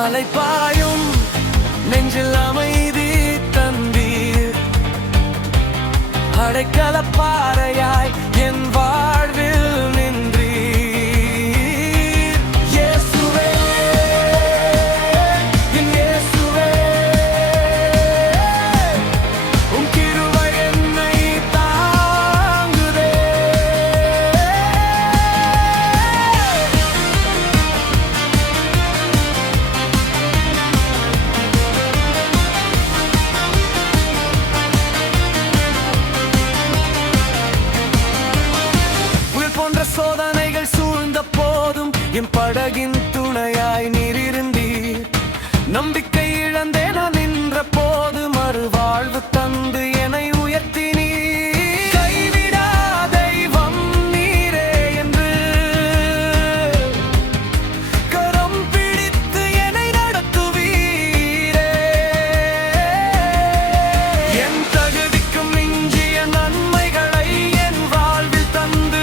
அலைப்பாயும் நெஞ்சில் அமைதி தந்தீர். அடைக்கலப்பாறையாய் என் வாழ்வில் நின்றீர். இயேசுவே, என் இயேசுவே, உம் கிருபை என்னை தாங்குதே. போன்ற சோதனைகள் சூழ்ந்த போதும் என் படகின் துணையாய் நீர் இருந்தீர். நம்பிக்கை இழந்தே நான் நின்ற போது மறுவாழ்வு தந்து என்னை உயர்த்தினீர். கைவிடா தெய்வம் நீரே என்று கரம் பிடித்து என்னை நடத்துவீரே. என் தகுதிக்கும் மிஞ்சிய நன்மைகளை என் வாழ்வில் தந்து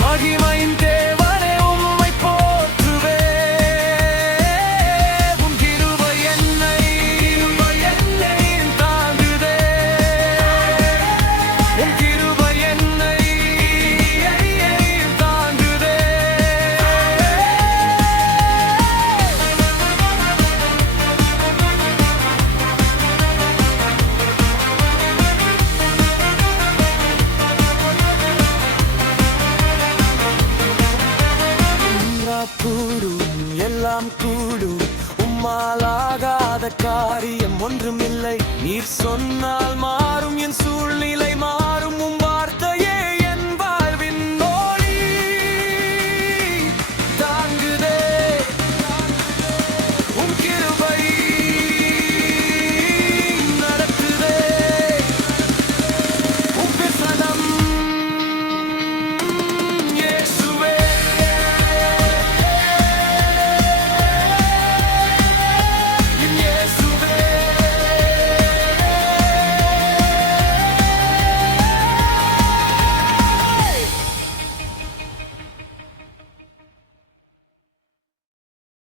மகிமையின் தேவனே உம்மை போற்றுவே. உம் கிருபை என்னை தாங்குதே. உம் கிருபை என்னை தாங்குதே. கூடும் எல்லாம் கூடும், உம்மாலாகாத காரியம் ஒன்றுமில்லை. நீர் சொன்னால் மாறும், என் சூழ்நிலை மாறும்.